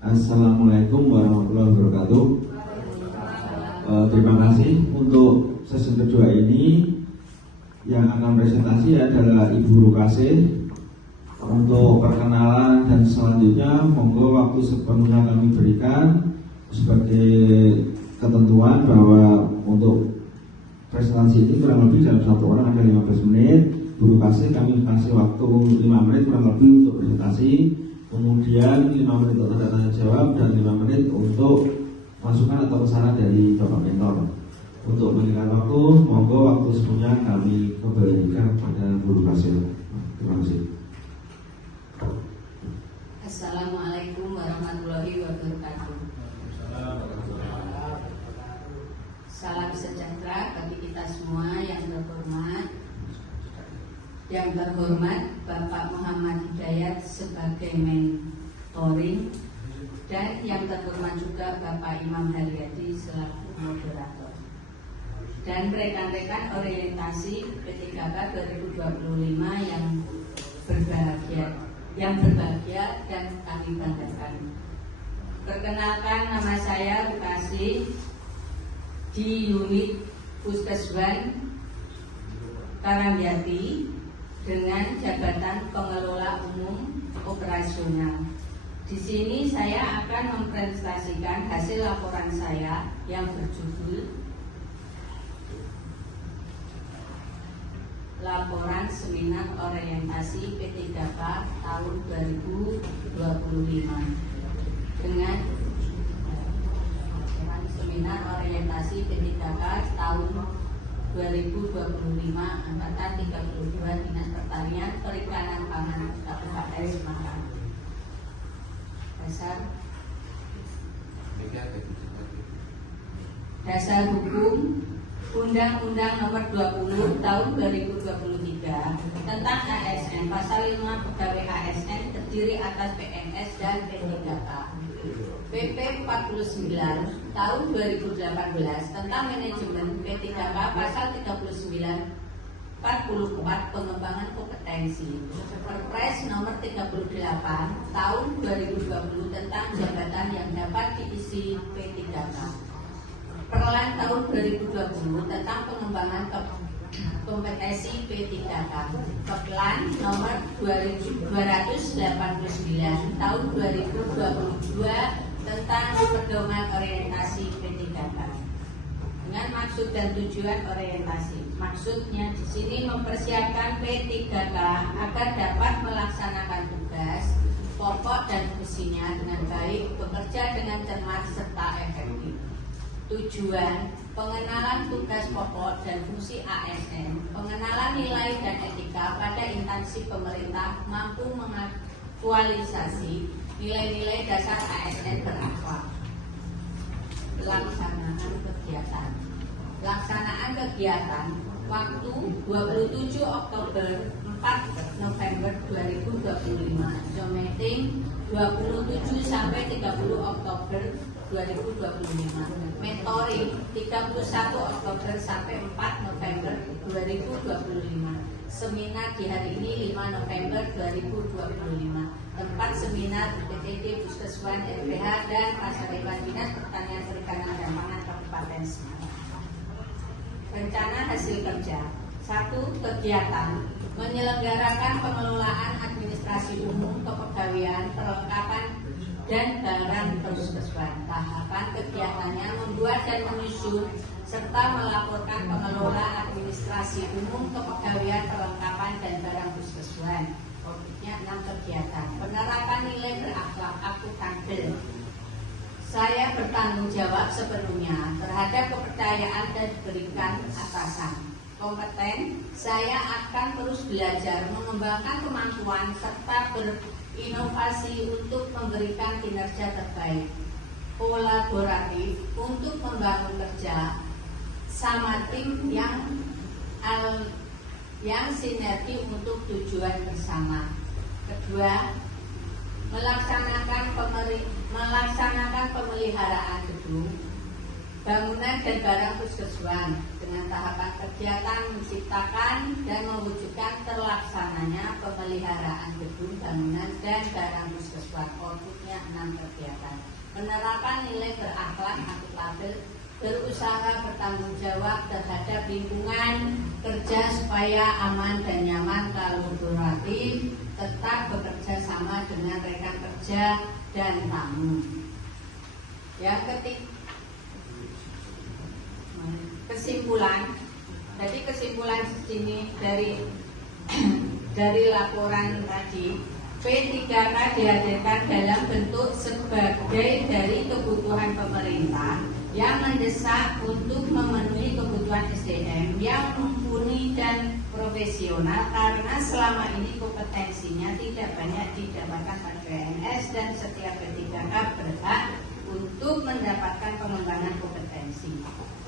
Assalamualaikum warahmatullahi wabarakatuh. Terima kasih untuk sesi kedua ini. Yang akan presentasi adalah Ibu Rukasih. Untuk perkenalan dan selanjutnya monggo waktu sepenuhnya kami berikan sebagai ketentuan bahwa untuk presentasi ini kurang lebih dalam satu orang ada 15 menit. Bu Rukasih kami kasih waktu 5 menit kurang lebih untuk presentasi. Kemudian 5 menit untuk tanya jawab dan 5 menit untuk masukan atau saran dari Bapak Mentor. Untuk meningkat waktu, monggo waktu semuanya kami kembalikan kepada Bu Rukasih. Terima kasih. Assalamualaikum warahmatullahi wabarakatuh. Salam sejahtera bagi kita semua yang terhormat. Yang terhormat Bapak Muhammad Hidayat sebagai mentoring, dan yang terhormat juga Bapak Imam Haryadi selaku moderator, dan rekan-rekan orientasi P3K 2025 yang berbahagia dan kami banggakan. Perkenalkan, nama saya Rukasih di unit Puskeswan Karangjati dengan jabatan pengelola umum operasional. Di sini saya akan mempresentasikan hasil laporan saya yang berjudul Laporan Seminar Orientasi P3K tahun 2025 dengan Laporan Seminar Orientasi P3K tahun 2025 angkatan 32 Dinas Pertanian Perikanan Pangan Kabupaten Semarang. Dasar hukum Undang-Undang Nomor 20 Tahun 2023 tentang ASN, Pasal 5 Pegawai ASN terdiri atas PNS dan P3K. PP 49 Tahun 2018 tentang manajemen P3K, Pasal 39 44 pengembangan kompetensi. Perpres Nomor 38 Tahun 2020 tentang jabatan yang dapat diisi P3K. Perlan tahun 2020 tentang pengembangan kompetensi P3K. Perlan Nomor 289 Tahun 2022 tentang pedoman orientasi P3K. Dengan maksud dan tujuan orientasi, maksudnya di sini mempersiapkan P3K agar dapat melaksanakan tugas pokok dan fungsinya dengan baik, bekerja dengan cermat serta efektif. Tujuan pengenalan tugas pokok dan fungsi ASN, pengenalan nilai dan etika pada instansi pemerintah, mampu mengaktualisasi nilai-nilai dasar ASN berakhlak. Laksanaan kegiatan waktu 27 Oktober 4 November 2025, Zoom meeting 27 sampai 30 Oktober 2025, mentoring 31 Oktober sampai 4 November 2025, seminar di hari ini 5 November 2025. Tempat seminar PTD Puskeswan LBH dan Pasarhewan Dinas Pertanian Perikanan dan Pangan Kabupaten Semarang. Rencana hasil kerja: 1. Kegiatan menyelenggarakan pengelolaan administrasi umum, kepegawaian, perlengkapan dan barang Puskeswan. Tahapan kegiatannya membuat dan menyusun serta melaporkan pengelola administrasi umum, kepegawaian, perlengkapan dan barang Puskeswan. Topiknya 6 kegiatan. Penerapan nilai berakhlak akuntabel. Saya bertanggung jawab sepenuhnya terhadap kepercayaan dan diberikan atasan. Kompeten, saya akan terus belajar, mengembangkan kemampuan serta berinovasi untuk memberikan kinerja terbaik. Kolaboratif untuk membangun kerja sama tim yang sinergi untuk tujuan bersama. Kedua, melaksanakan pemeliharaan gedung, bangunan dan barang puskeswan dengan tahapan kegiatan menciptakan dan mewujudkan terlaksananya pemeliharaan gedung, bangunan, dan barang puskeswan. Outputnya 6 kegiatan. Penerapan nilai berakhlak, akuntabel, berusaha bertanggung jawab terhadap lingkungan kerja supaya aman dan nyaman, kolaboratif, tetap bekerja sama dengan rekan kerja dan tamu. Yang ketiga, kesimpulan. Jadi kesimpulan sini dari laporan tadi, P3K dihadirkan dalam bentuk sebagai dari kebutuhan pemerintah yang mendesak untuk memenuhi kebutuhan SDM yang mumpuni dan profesional, karena selama ini kompetensinya tidak banyak didapatkan pada PNS dan setiap P3K berhak untuk mendapatkan pengembangan kompetensi.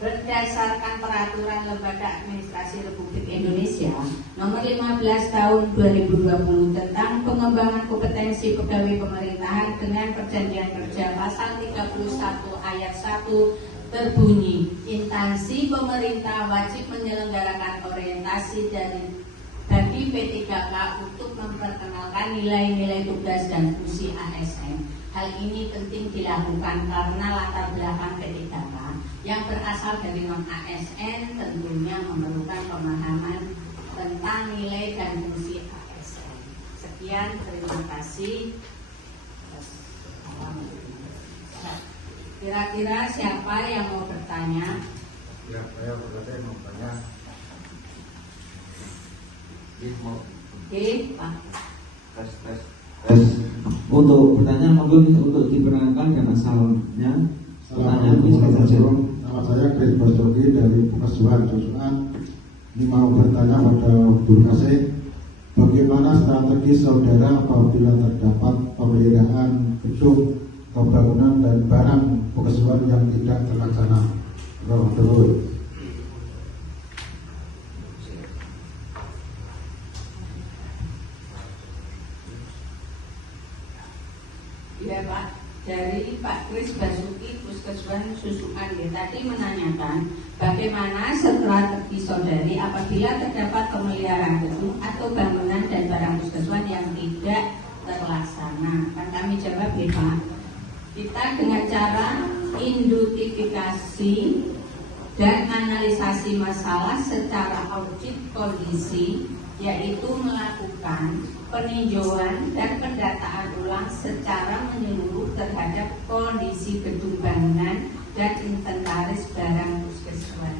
Berdasarkan peraturan Lembaga Administrasi Republik Indonesia nomor 15 tahun 2020 tentang pengembangan kompetensi pegawai pemerintahan dengan perjanjian kerja pasal 31 ayat 1 terbunyi, instansi pemerintah wajib menyelenggarakan orientasi bagi P3K untuk memperkenalkan nilai-nilai tugas dan fungsi ASN. Hal ini penting dilakukan karena latar belakang P3K yang berasal dari non-ASN tentunya memerlukan pemahaman tentang nilai dan fungsi ASN. Sekian, terima kasih. Kira-kira siapa yang mau bertanya? Ya, saya mau bertanya. Oke, Pak. Tes. Untuk bertanya mungkin untuk diperkenalkan dan asalnya. Pertanyaan bisa saja. Nama saya Chris Basogi dari Puskeswan Susunan. Ini mau bertanya pada Guru Kasih, bagaimana strategi saudara apabila terdapat pemeliharaan gedung, bangunan dan barang puskeswan yang tidak terlaksana? Terus. Ya Pak, dari Pak Kris Basuki Puskeswan Susukan tadi menanyakan bagaimana strategi saudari apabila terdapat pemeliharaan gedung atau bangunan dan barang puskeswan yang tidak terlaksana. Kan kami jawab ya Pak, kita dengan cara identifikasi dan analisasi masalah secara audit kondisi, yaitu melakukan peninjauan dan pendataan ulang secara menyeluruh terhadap kondisi gedung bangunan dan inventaris barang puskeswan.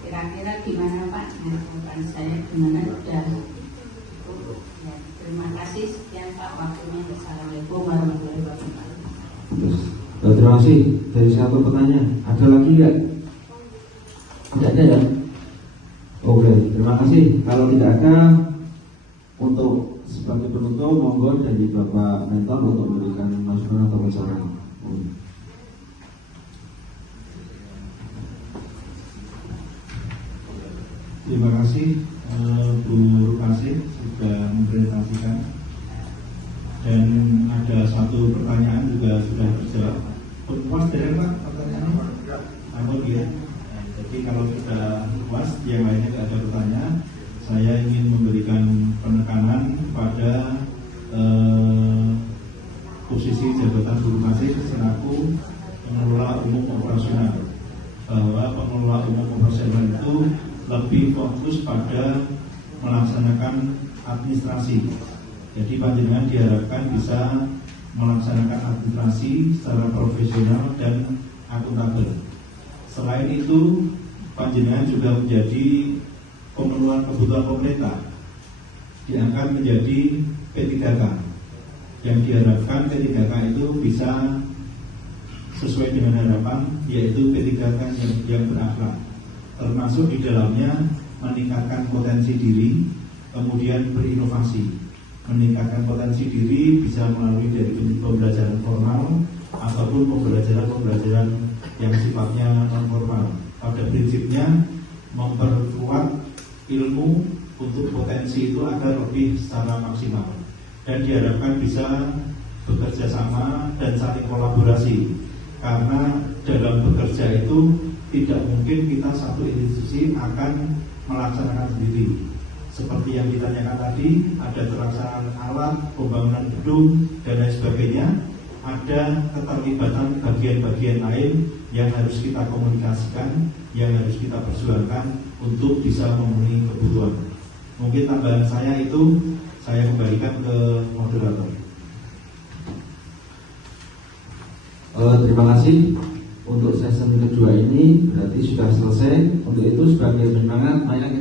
Kira-kira gimana Pak? Bukan saya gimana sudah. Ya, terima kasih. Sekian Pak waktunya. Assalamualaikum warahmatullahi wabarakatuh. Terima kasih. Dari satu pertanyaan, ada lagi nggak? Tidak ada ya? Oke, terima kasih. Kalau tidak ada, untuk sebagai penutup, monggo dari Bapak Mentor untuk memberikan masukan atau bocoran. Terima kasih Bu Kasih sudah mempresentasikan, dan ada satu pertanyaan juga sudah terjawab. Puas dari Pak pertanyaannya? Ampun ya. Jadi kalau sudah puas, yang lainnya tidak ada pertanyaan, saya ingin memberikan penekanan pada posisi jabatan Guru Kasih selaku pengelola umum operasional, bahwa pengelola umum operasional itu lebih fokus pada melaksanakan administrasi. Jadi panjenengan diharapkan bisa melaksanakan administrasi secara profesional dan akuntabel. Selain itu, panjenengan juga menjadi pemenuhan kebutuhan pemerintah, diangkat menjadi P3K, yang diharapkan P3K itu bisa sesuai dengan harapan, yaitu P3K yang berakhlak, termasuk di dalamnya meningkatkan potensi diri, kemudian berinovasi. Meningkatkan potensi diri bisa melalui dari pembelajaran formal ataupun pembelajaran yang sifatnya non formal. Pada prinsipnya memperkuat ilmu untuk potensi itu agar lebih secara maksimal, dan diharapkan bisa bekerja sama dan saling kolaborasi, karena dalam bekerja itu tidak mungkin kita satu institusi akan melaksanakan sendiri. Seperti yang ditanyakan tadi, ada terlaksanaan alat, pembangunan gedung, dan lain sebagainya. Ada keterlibatan bagian-bagian lain yang harus kita komunikasikan, yang harus kita perjuangkan untuk bisa memenuhi kebutuhan. Mungkin tambahan saya itu, saya kembalikan ke moderator. Terima kasih. Untuk sesi kedua ini berarti sudah selesai. Untuk itu sebagai penyemangat, mari